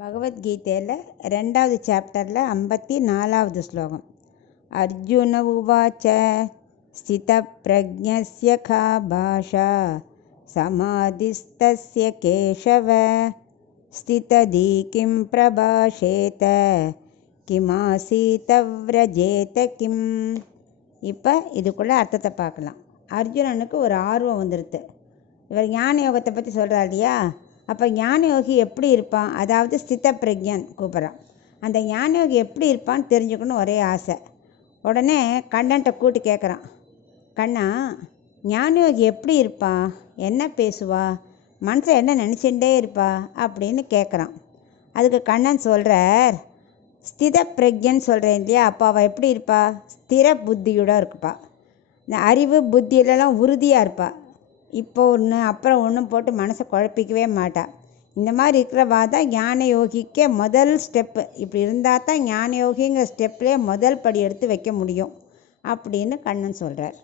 பகவத்கீதையில் 2வது சாப்டரில் 54வது ஸ்லோகம். அர்ஜுன உவாச்ச ஸ்திதப்ரஜ்ஞஸ்ய கா பாஷா சமாதிஸ்தஸ்ய கேசவ ஸ்திததி கிம் பிரபாஷேத கிமாசீத வ்ரஜேத கிம். இப்போ இதுக்குள்ளே அர்த்தத்தை பார்க்கலாம். அர்ஜுனனுக்கு ஒரு ஆர்வம் வந்துடுது. இவர் ஞான யோகத்தை பற்றி சொல்கிறார் இல்லையா? அப்போ ஞானயோகி எப்படி இருப்பான், அதாவது ஸ்தித பிரஜன் கூப்பிட்றான். அந்த ஞானயோகி எப்படி இருப்பான்னு தெரிஞ்சுக்கணும் ஒரே ஆசை. உடனே கண்ணன்ட்ட கூட்டி கேட்குறான், கண்ணா ஞானயோகி எப்படி இருப்பான், என்ன பேசுவா, மனசில் என்ன நினச்சிட்டே இருப்பா அப்படின்னு கேட்குறான். அதுக்கு கண்ணன் சொல்கிறார், ஸ்தித பிரஜன் சொல்கிறேன் இல்லையா, அப்போ அவள் எப்படி இருப்பா, ஸ்திர புத்தியோட இருப்பா. இந்த அறிவு புத்தியிலலாம் உறுதியாக இருப்பாள். இப்போ ஒன்று அப்புறம் ஒன்றும் போட்டு மனசை குழப்பிக்கவே மாட்டாள். இந்த மாதிரி இருக்கிறவா தான் ஞான யோகிக்கே முதல் ஸ்டெப்பு. இப்படி இருந்தால் தான் ஞான யோகிங்கிற ஸ்டெப்லேயே முதல் படி எடுத்து வைக்க முடியும் அப்படின்னு கண்ணன் சொல்கிறார்.